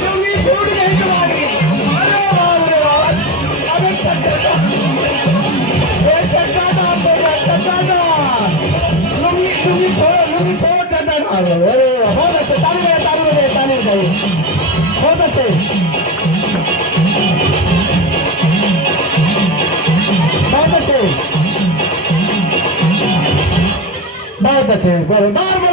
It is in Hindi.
लुंगी छूट गई तुम्हारी। अरे वाह रे वाह, अबे चक्का लुंगी छोड़ चड्डा अरे बहुत अच्छे, ताली बजाइए। बहुत अच्छे, बहुत अच्छे, बहुत अच्छे।